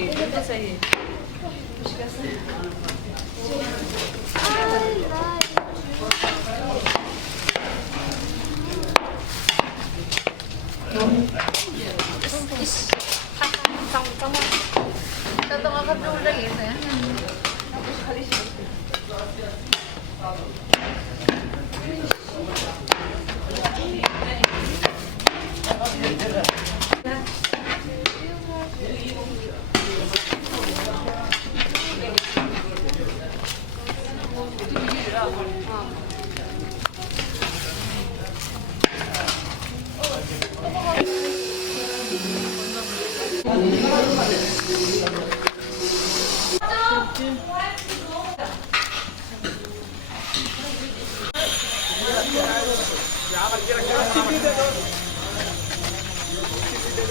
बिल्कुल सही है।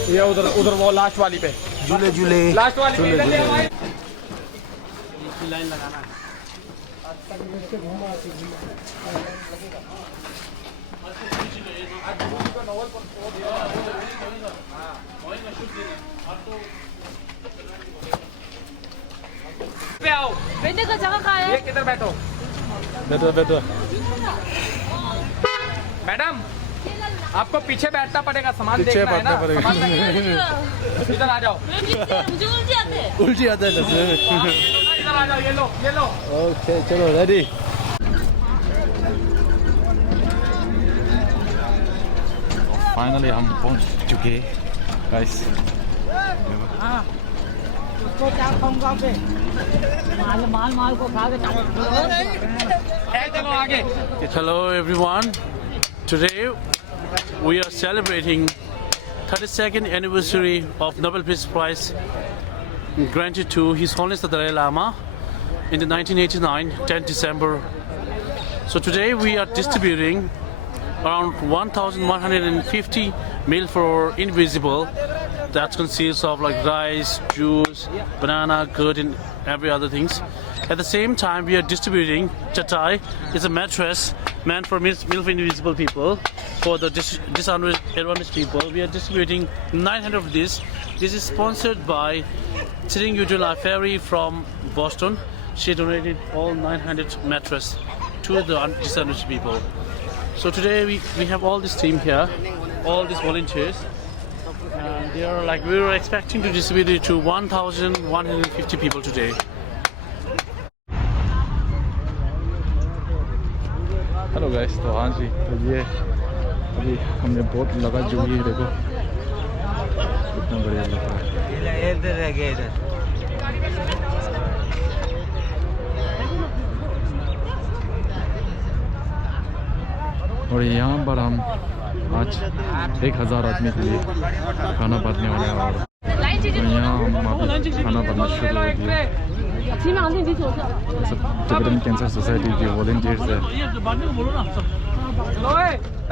ये उधर उधर वो लास्ट वाली पे झूले झूले लास्ट वाली झूले झूले लाइन लगाना है। पे आओ बैठने का जगह कहाँ है? ये किधर बैठो बैठो बैठो मैडम आपको पीछे बैठना पड़ेगा सामान पीछे देखना है ना बैठना पड़ेगा। सामान इधर आ जाओ मुझे उल्टी आते हैं। उल्टी आता है इधर आ जाओ ये लो ओके चलो रेडी फाइनली हम पहुंच चुके हैं गाइस माल को खा के चलो आगे Hello everyone. Today we are celebrating 32nd anniversary of Nobel Peace Prize granted to His Holiness the Dalai Lama in the 1989 10 December. So today we are distributing around 1,150 meal for invisible. That consists of like rice, juice, banana, curd, and every other things. At the same time, we are distributing chatai. It's a mattress meant for meal for invisible people, for the disadvantaged people. We are distributing 900 of this. This is sponsored by Chiring Yudula Ferry from Boston. She donated all 900 mattress to the disadvantaged people. So today we have all this team here, all these volunteers. And they are like, we were expecting to distribute it to 1,150 people today. Hello guys तो हाँ जी तो ये अभी हमने boat लगा जो ये देखो कितना बढ़िया लग रहा है इधर रह गया इधर और यहाँ पर हम आज 1,000 आदमी के लिए खाना बांटने वाले हैं और यहाँ हम अभी खाना बनना शुरू हो गया सब टिबेटन कैंसर सोसाइटी के वॉलंटियर्स है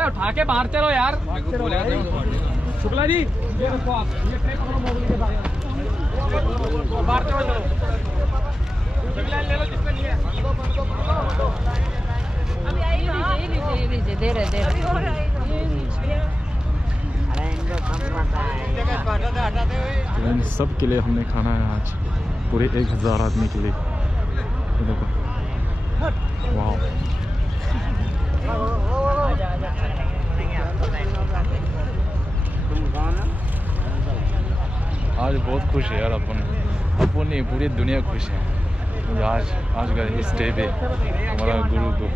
उठा के बाहर चलो यार शुक्ला जी ये रखो आप ये ट्रे पकड़ो मोबाइल के बाहर चलो ले लो जिसमें नहीं है ये लीजिए दे रहे इन सब के लिए हमने खाना है आज पूरे 1,000 आदमी के लिए ये देखो वाह आज बहुत खुश है यार अपन नहीं पूरी दुनिया खुश है आज का इस डे पे हमारा गुरु को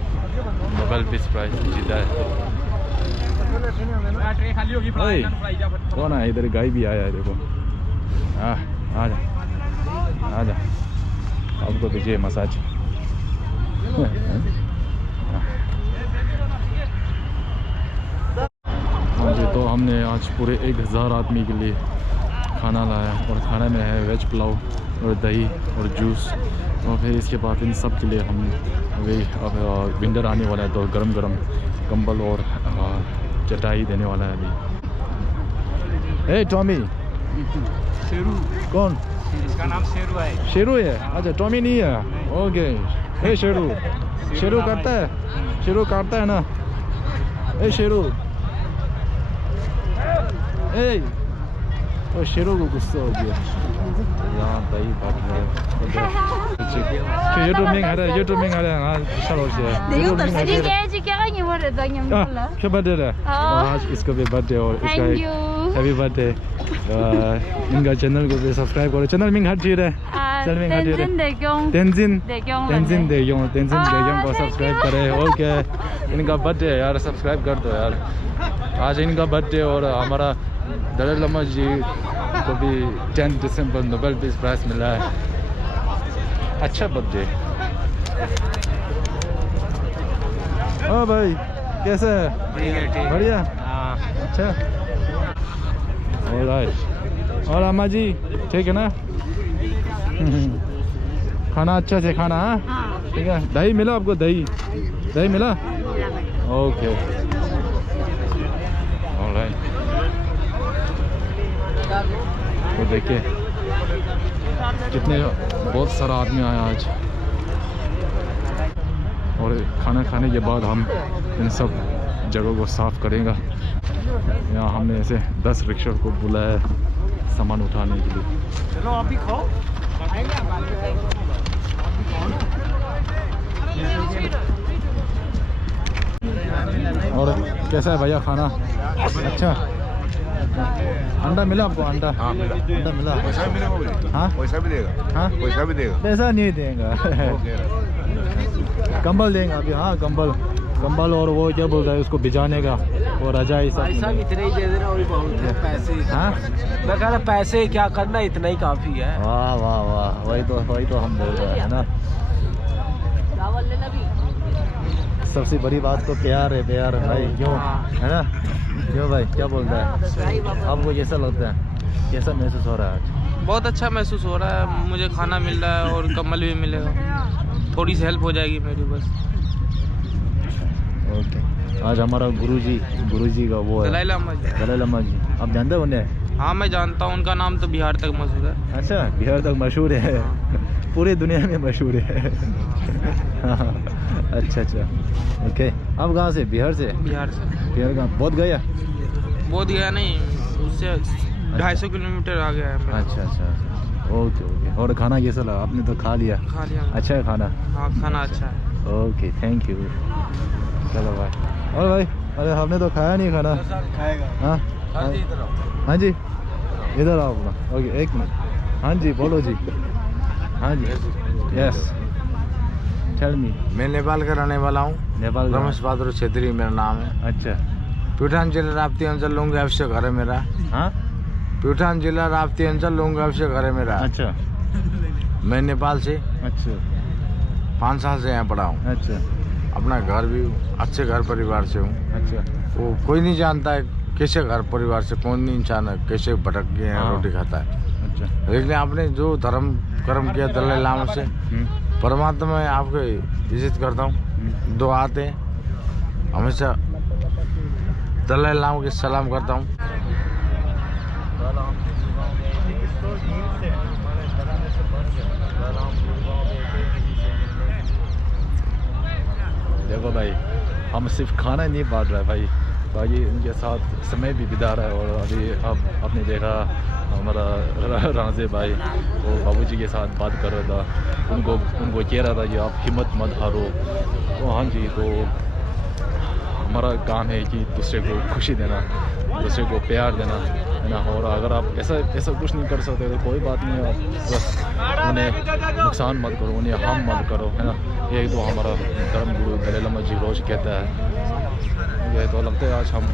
नोबेल पीस प्राइज जीता है कौन है इधर गाय भी आया है देखो आजा आपको दीजिए मसाज हाँ जी तो हमने आज पूरे 1,000 आदमी के लिए खाना लाया और खाने में है वेज पुलाव और दही और जूस और फिर इसके बाद इन सब के लिए हम वही अब विंटर आने वाला है तो गरम गरम कंबल और चटाई देने वाला है अभी। ए टॉमी शेरू कौन इसका नाम शेरू है शेरू है अच्छा टॉमी नहीं है ओके ए शेरू काटता है ना ए शेरू ए और शेरों को गुस्सा हो गया यहाँ दही काट रहे हैं यूट्यूब में आ रहा है हाँ चलो से क्या बर्थडे है आज इसका भी बर्थडे और इसका हैप्पी बर्थडे इनका चैनल को भी सब्सक्राइब करो चैनल में हट है चैनल में हट तेंजिन को सब्सक्राइब करें ओके इनका बर्थडे है यार सब्सक्राइब कर दो यार आज इनका बर्थडे और हमारा दलाई लामा जी को भी 10 दिसंबर नोबेल पीस प्राइज मिला है अच्छा बर्थडे ओ भाई कैसा है बढ़िया अच्छा ऑलराइट और अम्मा जी ठीक है ना खाना अच्छा से खाना ठीक है दही मिला आपको दही मिला ओके ऑलराइट तो देखिए कितने बहुत सारा आदमी आया आज और खाना खाने के बाद हम इन सब जगहों को साफ़ करेंगे यहाँ हमने ऐसे 10 रिक्शा को बुलाया है सामान उठाने के लिए चलो आप भी खाओ और कैसा है भैया खाना अच्छा अंडा मिला आपको अंडा अंडा मिला पैसा भी मिलेगा हाँ पैसा भी देगा हाँ पैसा भी देगा पैसा नहीं देगा कंबल देंगे अभी हाँ कंबल और वो क्या बोलता है उसको भिजाने का वो रजाई सब इतने ही दे देना वही बहुत है पैसे हाँ मैं कह रहा पैसे क्या करना इतना ही काफी है वाह वाह वाह वही तो हम बोल रहे हैं ना सबसे बड़ी बात तो प्यार है भाई क्यों है ना क्यों भाई क्या बोलता है आपको कैसा लगता है कैसा महसूस हो रहा है आज बहुत अच्छा महसूस हो रहा है मुझे खाना मिल रहा है और कंबल भी मिलेगा थोड़ी सी हेल्प हो जाएगी मेरी बस ओके आज हमारा गुरुजी का वो है दलाई लामा जी दलाई लामा जी आप जानते हो उन्हें हाँ मैं जानता हूँ उनका नाम तो बिहार तक मशहूर है अच्छा बिहार तक मशहूर है पूरी दुनिया में मशहूर है अच्छा ओके आप कहाँ से बिहार से बिहार का बहुत गया नहीं उससे 250 किलोमीटर आ गया है अच्छा ओके और खाना कैसा लगा आपने तो खा लिया अच्छा है खाना हाँ खाना अच्छा है ओके थैंक यू चलो भाई और भाई अरे हमने तो खाया नहीं खाना हाँ जी इधर आओ अपना ओके एक मिनट हाँ जी बोलो जी हाँ जी यस टेल मी मैं नेपाल का रहने वाला हूँ नेपाल रमेश बहादुर छेत्री मेरा नाम है अच्छा प्यूठान जिला राप्ती अंचल लूंगा अवश्य घर है मेरा हाँ प्यूठान जिला राप्ती अंचल लूंगा अवश्य घर है मेरा अच्छा मैं नेपाल से अच्छा 5 साल से यहाँ पढ़ा हूँ अच्छा अपना घर भी अच्छे घर परिवार से हूँ अच्छा वो कोई नहीं जानता है कैसे घर परिवार से कौन नहीं इंसान है कैसे भटक गए हैं रोटी खाता है अच्छा लेकिन आपने जो धर्म कर्म किया दलाई लामा से परमात्मा मैं आपको इज्जत करता हूँ दुआ आते हैं हमेशा दलाई लामा के सलाम करता हूँ देखो भाई हम सिर्फ खाना नहीं बांट रहे भाई इनके साथ समय भी बिता रहा है और अभी अब आपने देखा हमारा राजे भाई वो बाबूजी के साथ बात कर रहा था उनको कह रहा था कि आप हिम्मत मत हारो तो हाँ जी तो हमारा काम है कि दूसरे को खुशी देना दूसरे को प्यार देना है ना और अगर आप ऐसा कुछ नहीं कर सकते तो कोई बात नहीं आप बस उन्हें नुकसान मत करो उन्हें हार्म मत करो है ना यही तो हमारा धर्म गुरु दलाई लामा जी रोज़ कहता है ये तो लगता है आज हम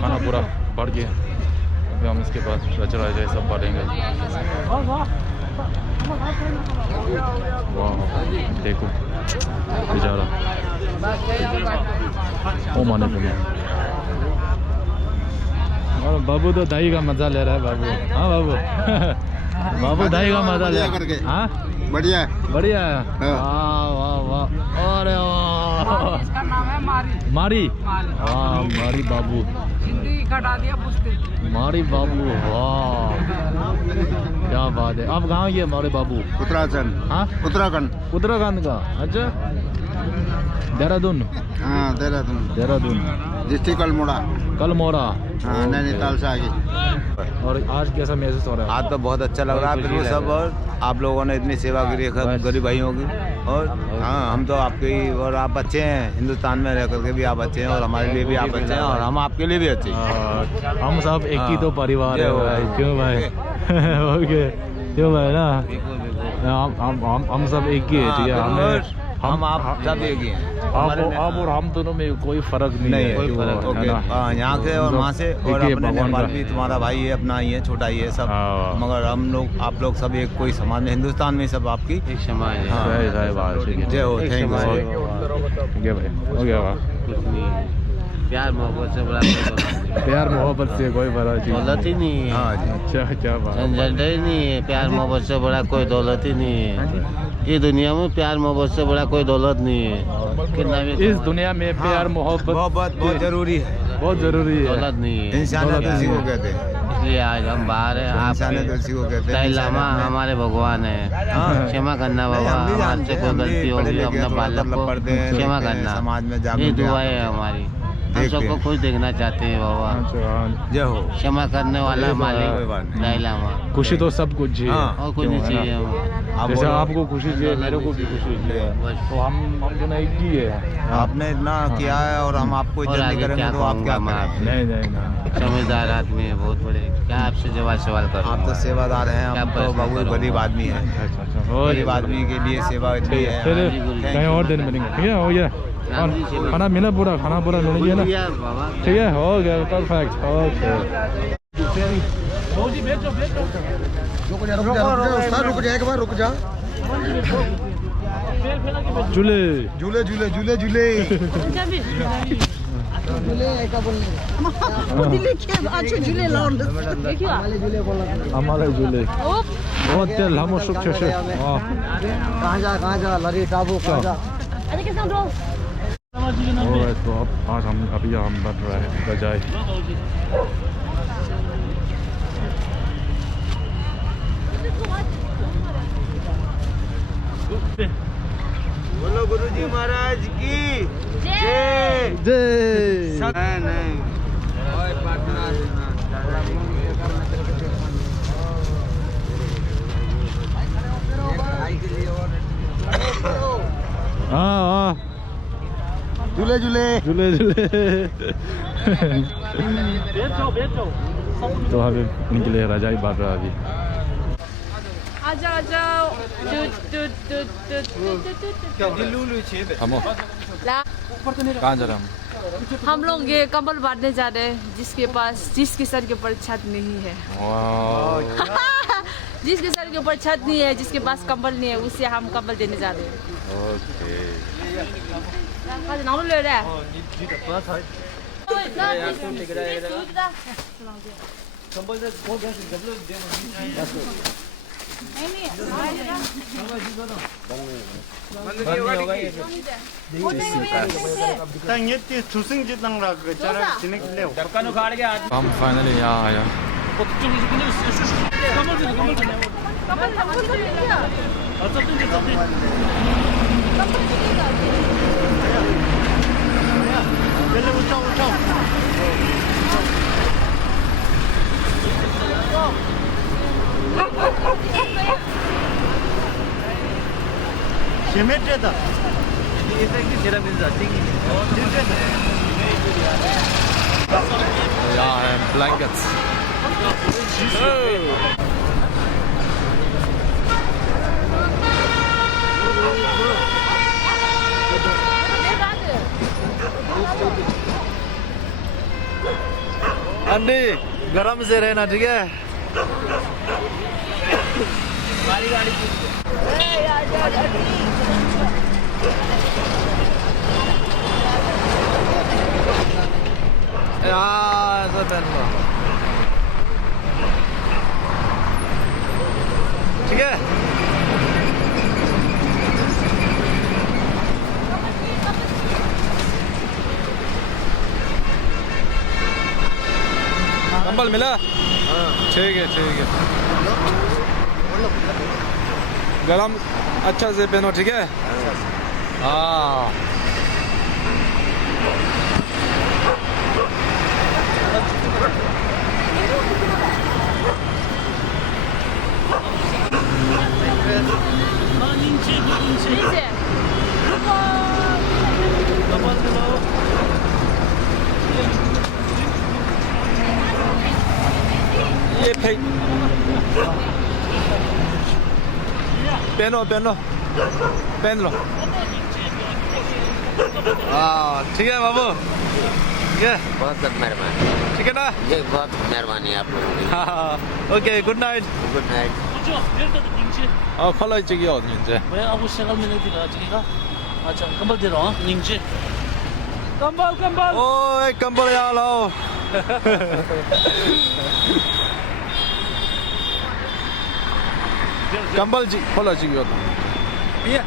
खाना पूरा बढ़ गया अभी हम इसके बाद रचरा जाए सब बांटेंगे वाह देखो बेचारा ओ माने बोले और बाबू तो दही का मजा ले रहा है बाबू हाँ बाबू बाबू दही का मजा ले हाँ बढ़िया बढ़िया वाह अरे वाह इसका नाम है मारी वाह मारी बाबू हिंदी घटा दिया पुश्ती मारी बाबू वाह क्या बात है आप कहाँ गए मारे बाबू उत्तराखंड हाँ उत्तराखंड उत्तराखंड का अच्छा देहरादून हाँ देहरादून, देहरादून डिस्ट्रिक्ट अल्मोड़ा, कलमोरा। हाँ नैनीताल से आगे। और आज कैसा महसूस हो रहा है? आज तो बहुत अच्छा लग रहा है बिल्कुल सब, और आप लोगों ने इतनी सेवा करी है बस। गरीब भाइयों की। और हाँ हम तो आपके ही, और आप अच्छे हैं, हिंदुस्तान में रह करके भी आप अच्छे हैं, और हमारे लिए भी आप अच्छे हैं, और हम आपके लिए भी अच्छे हैं। हम सब एक ही तो परिवार है भाई, क्यों भाई? ओके, क्यों भाई ना? हम सब एक ही है, ठीक है? हमें हम आप सब एक ही हैं। आप और हम दोनों में कोई फर्क नहीं है, कोई फर्क है ना? हाँ, यहाँ से और वहाँ से, और एक ही अपने भगवान नेपाल का। भी तुम्हारा भाई है, अपना ही है, छोटा ही है सब, हाँ। मगर हम लोग आप लोग सब एक कोई समाज में, हिंदुस्तान में सब आपकी एक समाज है। हाँ। सही बात, ठीक है। जय हो, एक थैंक समाज यू। है। ठीक है भाई, हो गया भाई। कुछ नहीं है। प्यार मोहब्बत से बड़ा कोई दौलत नहीं। प्यार मोहब्बत से कोई बड़ा चीज दौलत ही नहीं है। हाँ जी। अच्छा, क्या बात है। झंझट ही नहीं है। प्यार मोहब्बत से बड़ा कोई दौलत ही नहीं है। ये दुनिया में प्यार मोहब्बत से बड़ा कोई दौलत नहीं है। कितना भी इस दुनिया में प्यार मोहब्बत मोहब्बत बहुत जरूरी है, बहुत जरूरी है। दौलत नहीं है। इंसानियत उसी को कहते हैं, इसलिए आज हम बाहर हैं। आप इंसानियत उसी को कहते हैं। दलाई लामा हमारे भगवान है। हाँ। क्षमा करना बाबा, हम भी हमसे जानते कोई हैं, हम भी गलती पढ़े होगी लिखे अपने हैं, थोड़ा बालक को पढ़ते हैं, क्षमा लिखते हैं, करना। समाज में ये जागरूक दुआ हैं। है हमारी। हम देखते सबको हैं। खुश देखना चाहते हैं बाबा। अच्छा, जय हो। क्षमा करने वाला कोई बात मालिक नहीं। दलाई लामा। खुशी तो सब कुछ चाहिए। हाँ। और कुछ नहीं चाहिए हमें। आप जैसे बोलो। आपको खुशी चाहिए, मेरे को भी खुशी चाहिए, बस। तो हम दोनों एक ही है। आपने इतना किया है, और हम आपको और इज्जत नहीं आगे करेंगे क्या तो आप क्या कहूँगा मैं करेंगे? नहीं, समझदार आदमी है, बहुत बड़े। क्या आपसे जवाब सवाल करूँ? आप तो सेवादार हैं, क्या हम तो प्रश्न बहुत करूँ? गरीब आदमी हैं। अच्छा, और गरीब आदमी के लिए सेवा इतनी है। फिर हाँ जी, गुरु। कहीं और दिन मिलेंगे, ठीक है? हो गया। हाँ जी, चलो। खाना मिला पूरा, खाना पूरा मिल गया ना? यार बाबा, ठीक है, हो गया, परफेक्ट। ओके। रुक जा एक बार, रुक जा। झूले झूले झूले झूले झूले। हमारे झूले बहुत तेल हम सुख से। कहाँ जा लड़ी टाबू कहाँ जा। तो अब आज अभी हम बन रहे हैं बजाय। बोलो गुरुजी महाराज की जय। जय। नहीं हाँ, झूले झूले। झूले झूले। तो अभी निकले रजाई बांट रहा अभी। आजा आजा कहाँ जा रहे हम? हम लोग ये कंबल बांटने जा रहे हैं जिसके सर के ऊपर छत नहीं है। जिसके सर के ऊपर छत नहीं है, जिसके पास कंबल नहीं है, उससे हम कंबल देने जा रहे हैं। नाम ले रहा है। हम फाइनली यहाँ आया। यहाँ है ब्लैंकेट्स। अंडी गरम से रहना, ठीक है? ऐसा पहन लो, ठीक है? कंबल मिला? ठीक है, ठीक है। गरम अच्छा से पहनो, ठीक है? हाँ नीचे ये पेन लो हाँ ठीक है बाबू ठीक है बहुत बहुत मेहरबानी, ठीक है ना ये बहुत मेहरबानी आप लोगों की। हाँ okay good night good night. 컬러 찍이 어디 이제 मैं आपको शक्ल में नहीं दिखा चलेगा अच्छा कंबल दे रहा हूँ नीचे ओए कंबल यार लाओ कंबल जी 컬러 찍이 어디 ये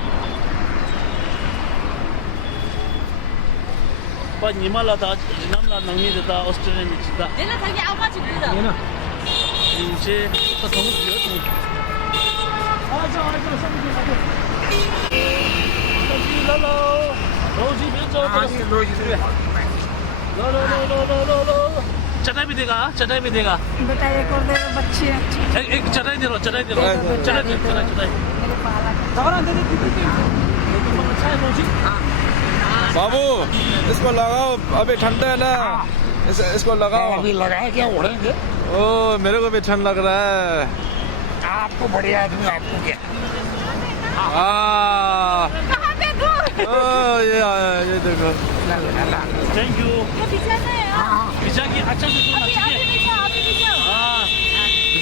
पर निमाला था निमाला नहीं देता ऑस्ट्रेलिया में जीता 내가 자기 아버지 그다 नीचे तो समझ गया तुम चटाई भी देगा चटाई भी देगा बेटा एक और दे दो, बच्चे एक चटाई दे लो चटाई दे लो चटाई दे चटाई मेरे पाला बाबू इसको लगाओ अभी ठंडा है ना इसको लगाओ अभी लगाए क्या उड़ेंगे? ओ मेरे को भी ठंड लग रहा है आपको बड़े आदमी आपको क्या? हाँ कहाँ देखो ओ ये आया ये देखो थैंक यू ये बिछाना है हाँ। पिज्जा की अच्छा से सुनना अभी ठीक है अभी बिछाओ हाँ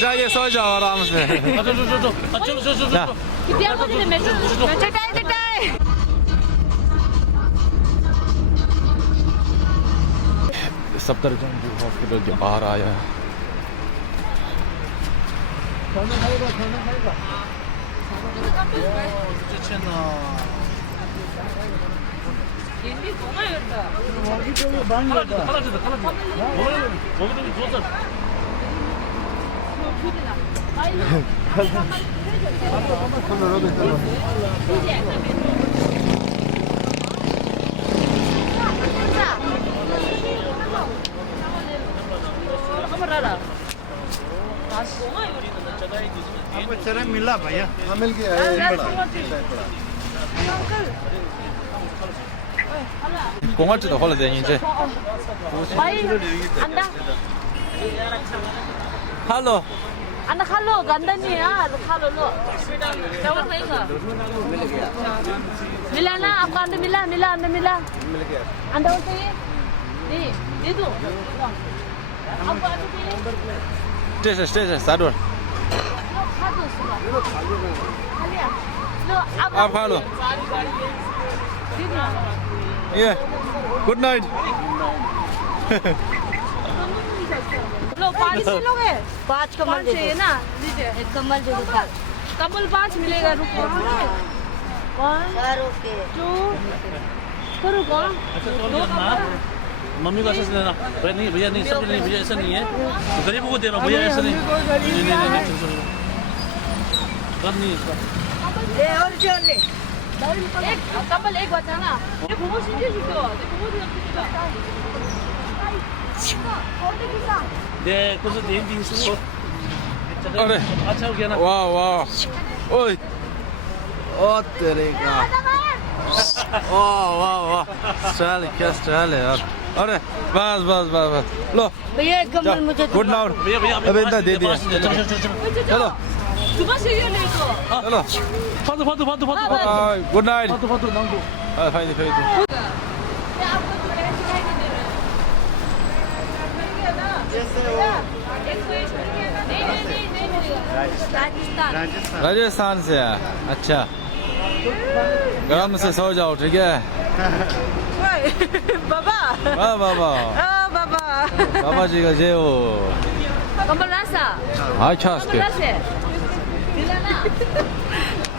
जाइए सो जाओ आराम से चलो चलो चलो कितने बजे मैं चटाई चटाई सफदरजंग हॉस्पिटल के बाहर आया है 얘네 뭐가 열다 आपको चरम मिला भैया? मिल गया 공활지도 홀리데이 이제 안다 할로 안다 칼로 간다니야 칼로로 저거 이거 मिलाना आपको अंदर मिला अंदर मिला अंदर होते ही नहीं दे दो आपको अंदर चाहिए स्टेज साडूर लो खा दो उसको खा लिया लो आप खा लो दे दो ये गुड नाइट लो पानी से लोगे 5 कमल दे चाहिए ना लीजिए एक कमल दे दो, कमल 5 मिलेगा रुको 1 ओके 2 करूँगा अच्छा कॉल करना मम्मी को ऐसा लेना भैया नहीं भैया नहीं सब नहीं भैया ऐसा नहीं है तो गरीबों को दे रहा हूँ भैया ऐसा नहीं नहीं कर नहीं इसका ले और जो ले एक कमल एक बचाना ये बुमो सीधे जुटो ये बुमो दिया दे कुछ दिन दिन से अरे अच्छा हो गया ना वाह वाह ओए ओ तेरे का वाह वाह वाह स्टाइल क्या स्टाइल है यार अरे बस बस बस बस लो भैया एक कमल मुझे गुड नाइट भैया भैया अबे इतना दे दिया चलो दुबा से ये ले को चलो फादू फादू फादू फादू गुड नाइट फादू फादू नाम दो फाइदे फाइदे मैं आपको तो मैंने सिखाई दे रहा राजस्थान राजस्थान से है अच्छा गरम से सो जाओ ठीक है बाबा वाह बाबा बाबा बाबा जी का जय हो कमल रासा अच्छा कमल रासे दिलाना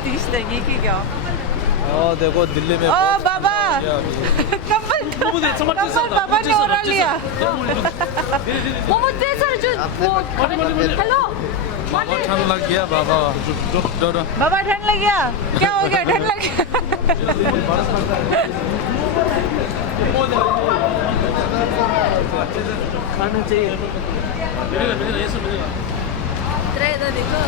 30 तक की क्या देखो दिल्ली में बाबा कमल बाबा ने और लिया वो मुझे सर जो हेलो बाबा ठंड लग गया बाबा बाबा ठंड लग गया क्या हो गया ठंड लग गया खाना चाहिए मिलेगा ये सब मिलेगा देखो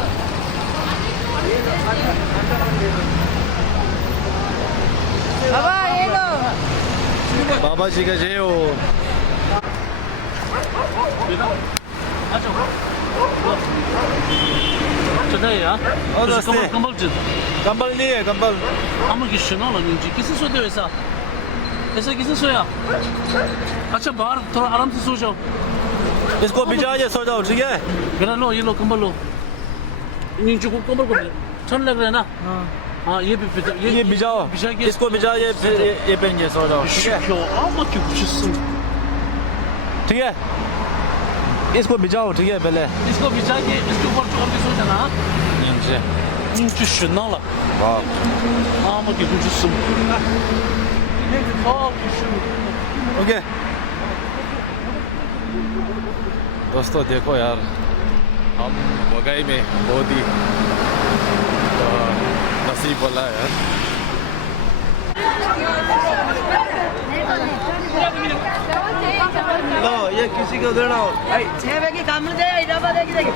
बाबा ये लो बाबा जी का जय हो। ya. O da कंबल कंबल चल कंबल नहीं है कंबल। अमर की सुनो ना नीचे किसे सोते हो ऐसा ऐसा किसे सोया अच्छा बाहर थोड़ा आराम से सो जाओ इसको भिजा के सो जाओ ठीक है। मेरा लो ये लो कंबल लो नीचे को कंबल को ठंड लग रहा है ना हाँ ये भी ये भिजाओ इसको भिजा ये पहन के सो जाओ ठीक है। क्यों ama ki kuçusun ठीक है इसको भिजाओ ठीक है पहले। इसको बिछा के इसके ऊपर छोड़ के सो जाना नीचे नीचे सुनो ला ama ki kuçusun ओके दोस्तों देखो यार हम बगाई में बहुत ही नसीब वाला है यार। लो ये किसी को देना हो 6 बजे की काम दे डब्बा देगी देगी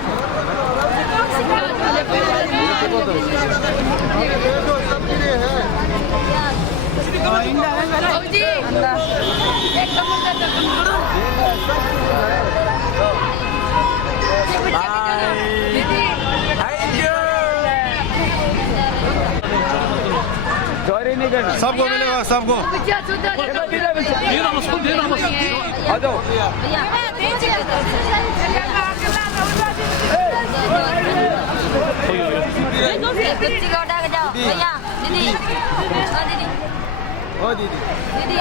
जी एक कमर का सबको मिलेगा सबको। आ जाओ बच्ची को उठा के जाओ भैया दीदी ओ दीदी दीदी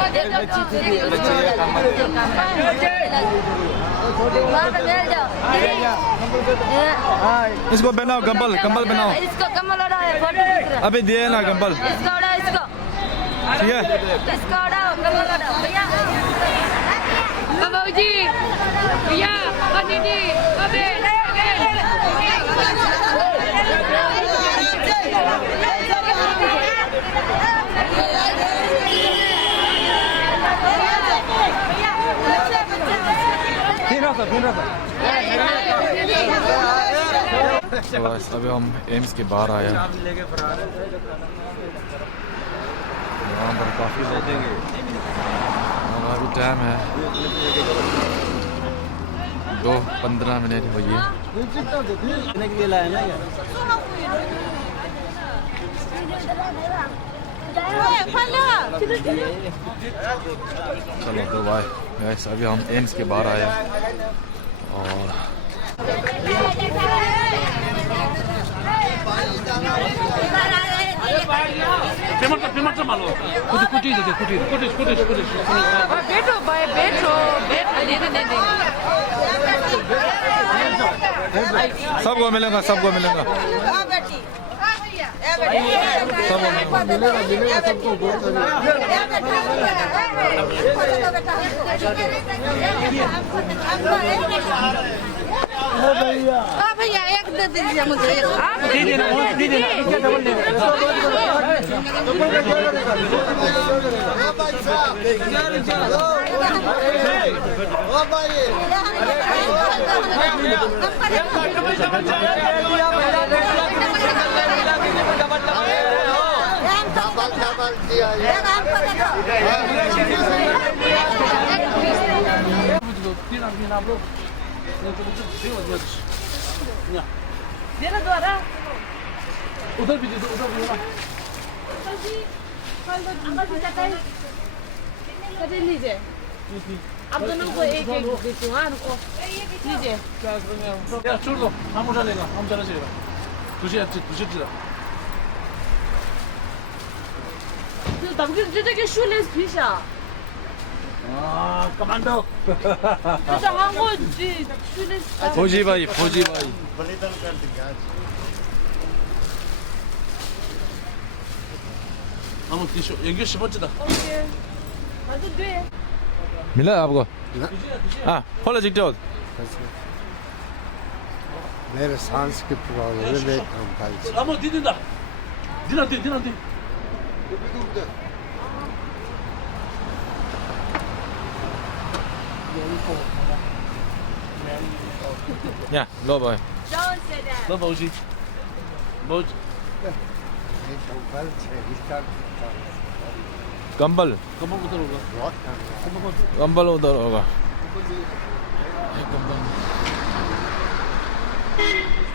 इसको बनाओ कंबल कंबल बनाओ इसको कमल उड़ाओ फोटो दिख रहा अभी दिए ना कंबल इसको उड़ाओ इसको ठीक है। इसको उड़ाओ कमल उड़ाओ भैया बाबूजी भैया ओ दीदी अबे तो बस अभी हम एम्स के बाहर आए हैं। यहाँ पर काफ़ी लोग हैं और अभी टाइम है 2:15 हुई है। चलो तो बाय गाइस अभी हम एम्स के बाहर आए हैं और पेमेंट मालो कुटी बैठो भाई बैठो दे दे सबको मिलेगा सबको मिलेगा भैया एक दे दीजिए मुझे देना द्वारा उधर भी दे दो उधर भी कभी लीजिए अब दोनों को एक एक देती हूँ रुको लीजिए यार छोड़ दो हम उठा लेगा हम चला जाएगा तुझे तब कि शूलेस फिशा कमांडो 진짜 한국지 슈레스 फौजी भाई 한번 뛰쇼 연결 10번째다 맞아 돼 मिला आपको हाँ फॉलो जिक्ट मेरे सांस की प्रॉब्लम है मैं काम कर 한번 뛰는다 니나 뛰 Yeah, low boy. Don't say that. लो बाबूजी बहुत कंबल कमर उधर होगा कंबल उधर होगा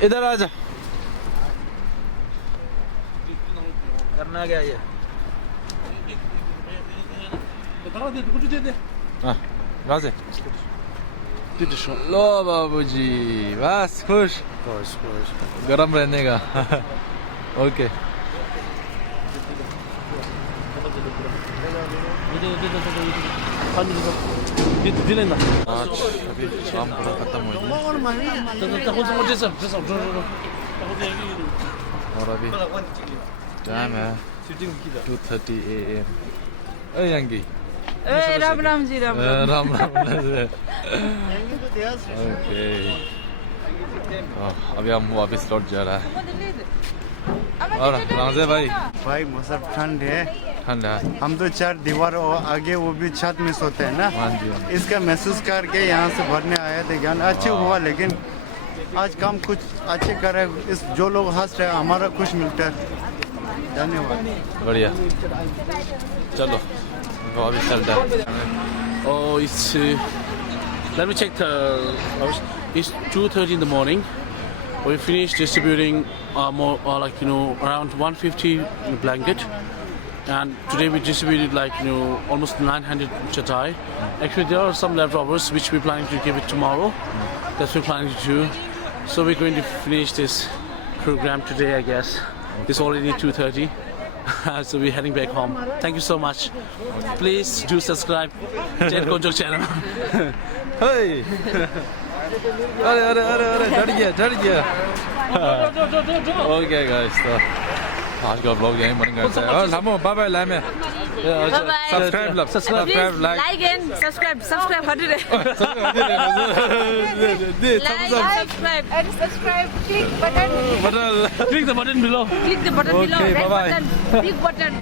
इधर आ जा करना क्या ये कुछ दे दे हाँ कहाँ से दे दे शो लो बाबूजी बस खुश गरम रहने का ओके दे लेना आज अभी शाम पूरा खत्म हो गया और अभी टाइम है 2:30 AM अरे यंगी राम राम जी राम राम ओके अभी हम वापस लौट जा रहा है और राजे भाई भाई मौसम ठंड है, ठंडा है हम तो 4 दीवार और आगे वो भी छत में सोते हैं ना, हाँ जी हाँ जी। इसका महसूस करके यहाँ से भरने आए थे ज्ञान। अच्छे हुआ, लेकिन आज काम कुछ अच्छे करे, इस जो लोग हंस रहे हैं हमारा कुछ मिलता है। धन्यवाद। बढ़िया चलो वापस चलता है Oh, it's let me check it's 2:30 in the morning. We finished distributing more like around 150 blanket, and today we distributed like almost 900 chatai. Actually, there are some leftovers which we're planning to give it tomorrow. That's what we're planning to do. So we're going to finish this program today, I guess. It's already 2:30. So we're heading back home. Thank you so much. Please do subscribe Jet Konjok channel. Hey! अरे डर गया okay guys तो आज का vlog यहीं बन गया है और लामो बाय बाय लामे सब्सक्राइब Like and subscribe हट रे subscribe and subscribe click button Click the button below. click the button below Okay, red bye-bye. button big button